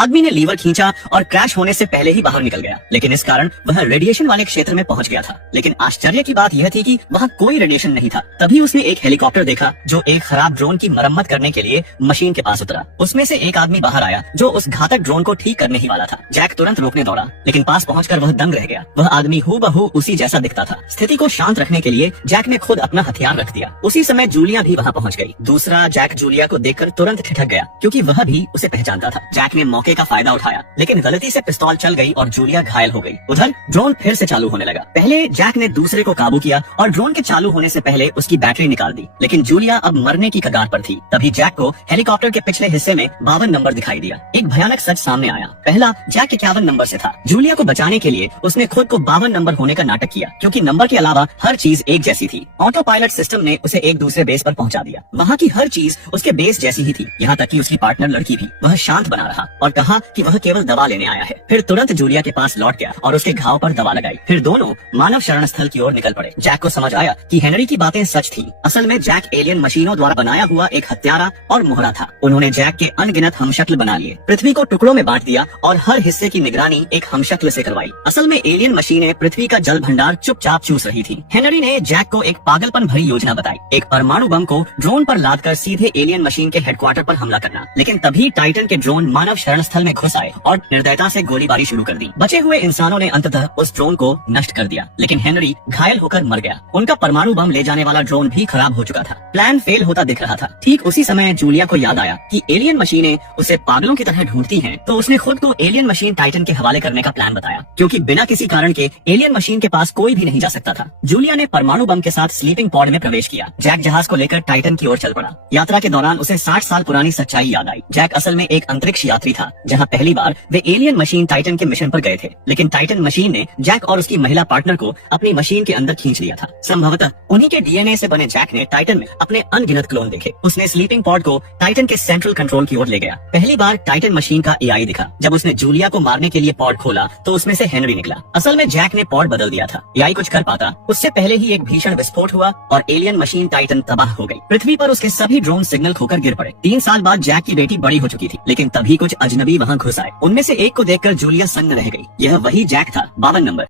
आदमी ने लीवर खींचा और क्रैश होने से पहले ही बाहर निकल गया, लेकिन इस कारण वह रेडिएशन वाले क्षेत्र में पहुंच गया था। लेकिन आश्चर्य की बात यह थी कि वहां कोई रेडिएशन नहीं था। तभी उसने एक हेलीकॉप्टर देखा जो एक खराब ड्रोन की मरम्मत करने के लिए मशीन के पास उतरा। उसमें से एक आदमी बाहर आया जो उस घातक ड्रोन को ठीक करने ही वाला था। जैक तुरंत रोकने दौड़ा, लेकिन पास पहुंचकर वह दंग रह गया। वह आदमी हूबहू उसी जैसा दिखता था। स्थिति को शांत रखने के लिए जैक ने खुद अपना हथियार रख दिया। उसी समय जूलिया भी वहां पहुंच गई। दूसरा जैक जूलिया को देखकर तुरंत ठिठक गया, क्योंकि वह भी उसे पहचानता था। जैक ने मौके का फायदा उठाया, लेकिन गलती से पिस्तौल चल गई और जूलिया घायल हो गई। उधर ड्रोन फिर से चालू होने लगा। पहले जैक ने दूसरे को काबू किया और ड्रोन के चालू होने से पहले उसकी बैटरी निकाल दी, लेकिन जूलिया अब मरने की कगार पर थी। तभी जैक को हेलीकॉप्टर के पिछले हिस्से में 52 नंबर दिखाई दिया। एक भयानक सच सामने आया। पहला जैक 51 नंबर से था। जूलिया को बचाने के लिए उसने खुद को 52 नंबर होने का नाटक किया, क्योंकि नंबर के अलावा हर चीज एक जैसी थी। ऑटो पायलट सिस्टम ने उसे एक दूसरे बेस पर पहुंचा दिया। वहाँ की हर चीज उसके बेस जैसी ही थी, यहाँ तक कि उसकी पार्टनर लड़की भी। वह शांत बना रहा और कहा कि वह केवल दवा लेने आया है। फिर तुरंत जूलिया के पास लौट गया और उसके घाव पर दवा लगाई। फिर दोनों मानव शरण स्थल की ओर निकल पड़े। जैक को समझ आया कि हेनरी की बातें सच थी। असल में जैक एलियन मशीनों द्वारा बनाया हुआ एक हत्यारा और मोहरा था। उन्होंने जैक के अनगिनत हमशक्ल बना लिए, पृथ्वी को टुकड़ों में बांट दिया और हर हिस्से की निगरानी एक हमशक्ल से करवाई। असल में एलियन मशीनें पृथ्वी का जल भंडार चुपचाप चूस रही थी। हेनरी ने जैक को एक पागलपन भरी योजना बताई, एक परमाणु बम को ड्रोन पर लादकर सीधे एलियन मशीन के हेडक्वार्टर पर हमला करना। लेकिन तभी टाइटन के ड्रोन मानव शरण स्थल में घुस आए और निर्दयता से गोलीबारी शुरू कर दी। बचे हुए इंसानों ने अंततः उस ड्रोन को नष्ट कर दिया, लेकिन हेनरी घायल होकर मर गया। उनका परमाणु बम ले जाने वाला ड्रोन भी खराब हो चुका था। प्लान फेल होता दिख रहा था। ठीक उसी समय जूलिया को याद आया कि एलियन मशीनें उसे पागलों की तरह ढूंढती हैं, तो उसने खुद को एलियन मशीन टाइटन के हवाले करने का प्लान बताया, क्योंकि बिना किसी कारण के एलियन मशीन के पास कोई भी नहीं जा सकता था। जूलिया ने परमाणु बम के साथ स्लीपिंग पॉड में प्रवेश किया। जैक जहाज को लेकर टाइटन की ओर चल पड़ा। यात्रा के दौरान उसे 60 साल पुरानी सच्चाई याद आई। जैक असल में एक अंतरिक्ष यात्री था, जहाँ पहली बार वे एलियन मशीन टाइटन के मिशन पर गए थे। लेकिन टाइटन मशीन ने जैक और उसकी महिला पार्टनर को अपनी मशीन के अंदर खींच लिया था। संभवतः उन्हीं के डीएनए से बने जैक ने टाइटन में अपने अनगिनत क्लोन देखे। उसने स्लीपिंग पॉड को टाइटन के सेंट्रल कंट्रोल की ओर ले गया। पहली बार टाइटन मशीन का एआई दिखा। जब उसने जूलिया को मारने के लिए पॉड खोला तो उसमें से हेनरी निकला। असल में जैक ने पॉड बदल दिया था। एआई कुछ कर पाता उससे पहले ही एक भीषण विस्फोट हुआ और एलियन मशीन टाइटन तबाह हो गई। पृथ्वी पर उसके सभी ड्रोन सिग्नल खोकर गिर पड़े। 3 साल बाद जैक की बेटी बड़ी हो चुकी थी, लेकिन तभी कुछ अजनबी वहाँ घुस आए। उनमें से एक को देखकर जूलिया सन्न रह गई। यह वही जैक था, 52 नंबर।